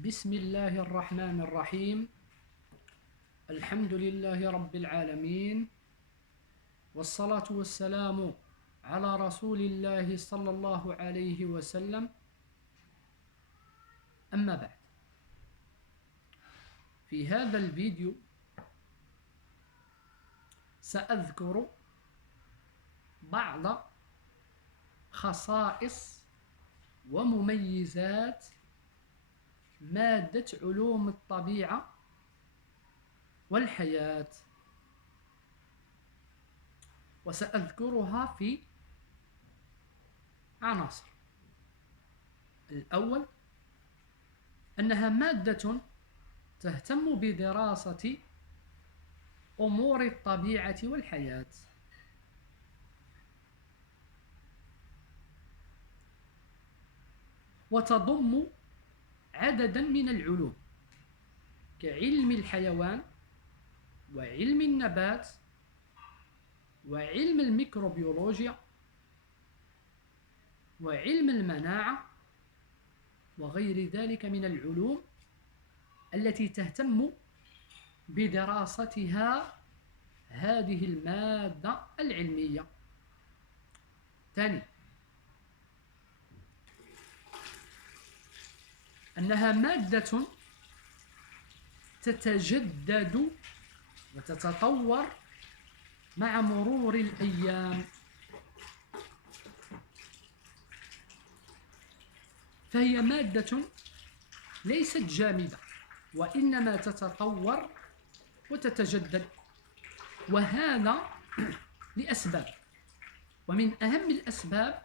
بسم الله الرحمن الرحيم. الحمد لله رب العالمين، والصلاة والسلام على رسول الله صلى الله عليه وسلم. أما بعد، في هذا الفيديو سأذكر بعض خصائص ومميزات مادة علوم الطبيعة والحياة، وسأذكرها في عناصر. الأول، أنها مادة تهتم بدراسة أمور الطبيعة والحياة. وتضم عددا من العلوم كعلم الحيوان وعلم النبات وعلم الميكروبيولوجيا وعلم المناعة وغير ذلك من العلوم التي تهتم بدراستها هذه المادة العلمية. ثاني، أنها مادة تتجدد وتتطور مع مرور الأيام، فهي مادة ليست جامدة، وإنما تتطور وتتجدد، وهذا لأسباب، ومن أهم الأسباب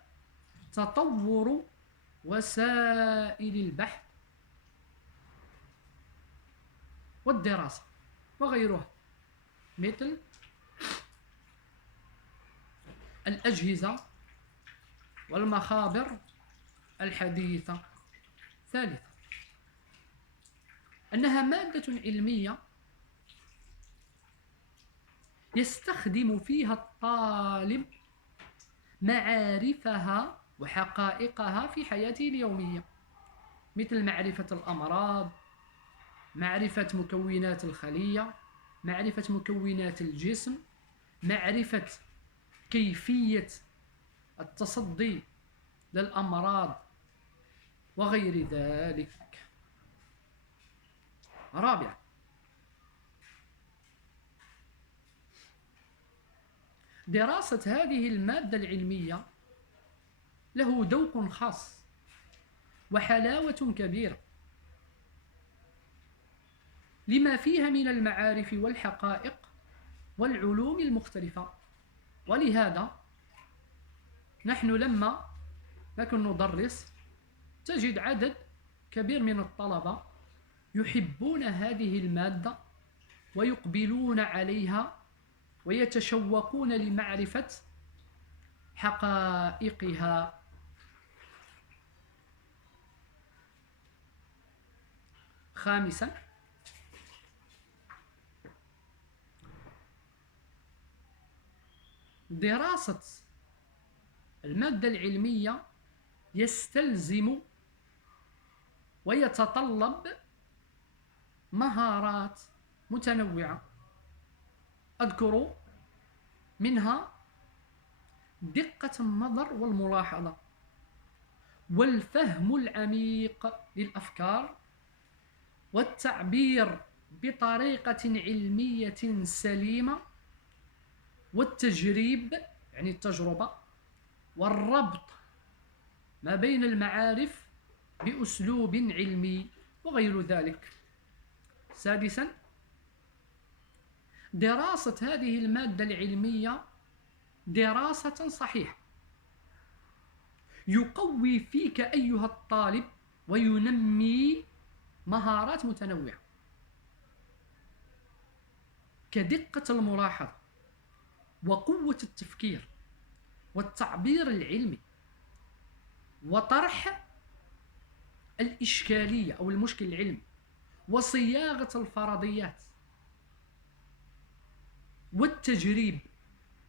تطور وسائل البحث والدراسة وغيرها، مثل الأجهزة والمخابر الحديثة. ثالثا، أنها مادة علمية يستخدم فيها الطالب معارفها وحقائقها في حياته اليومية، مثل معرفة الأمراض، معرفة مكونات الخلية، معرفة مكونات الجسم، معرفة كيفية التصدي للأمراض وغير ذلك. رابعا، دراسة هذه المادة العلمية له ذوق خاص وحلاوة كبيرة لما فيها من المعارف والحقائق والعلوم المختلفة. ولهذا نحن لما نكون ندرس تجد عدد كبير من الطلبة يحبون هذه المادة ويقبلون عليها ويتشوقون لمعرفة حقائقها. خامسا، دراسة المادة العلمية يستلزم ويتطلب مهارات متنوعة، أذكر منها دقة النظر والملاحظة والفهم العميق للأفكار والتعبير بطريقة علمية سليمة والتجريب يعني التجربة والربط ما بين المعارف بأسلوب علمي وغير ذلك. سادسا، دراسة هذه المادة العلمية دراسة صحيحة يقوي فيك أيها الطالب وينمي مهارات متنوعة كدقة الملاحظة وقوة التفكير والتعبير العلمي وطرح الإشكالية أو المشكل العلمي وصياغة الفرضيات والتجريب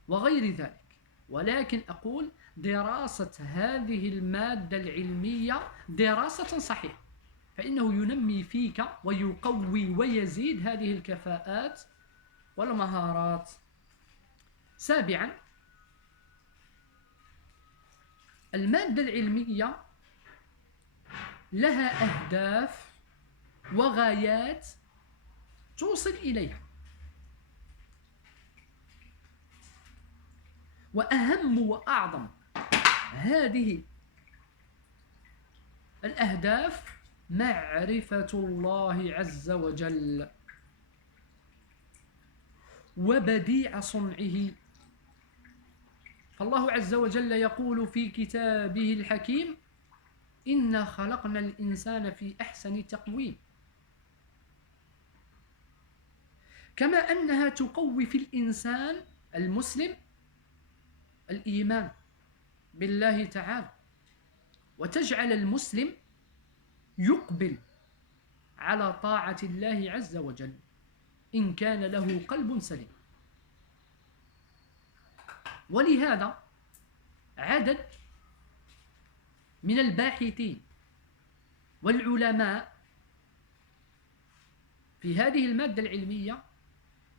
وغير ذلك. ولكن أقول دراسة هذه المادة العلمية دراسة صحيحة فإنه ينمي فيك ويقوي ويزيد هذه الكفاءات والمهارات. سابعا، المادة العلمية لها أهداف وغايات توصل إليها، وأهم وأعظم هذه الأهداف معرفة الله عز وجل وبديع صنعه. فالله عز وجل يقول في كتابه الحكيم: إنا خلقنا الإنسان في أحسن تقويم. كما أنها تقوي في الإنسان المسلم الإيمان بالله تعالى، وتجعل المسلم يقبل على طاعة الله عز وجل إن كان له قلب سليم. ولهذا عدد من الباحثين والعلماء في هذه المادة العلمية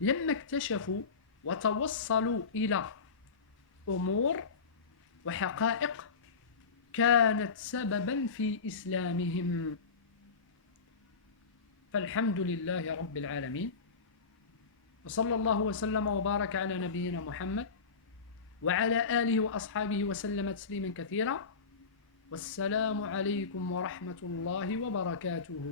لما اكتشفوا وتوصلوا إلى أمور وحقائق كانت سببا في إسلامهم. فالحمد لله رب العالمين، وصلى الله وسلم وبارك على نبينا محمد وعلى آله وأصحابه وسلم تسليما كثيرا. والسلام عليكم ورحمة الله وبركاته.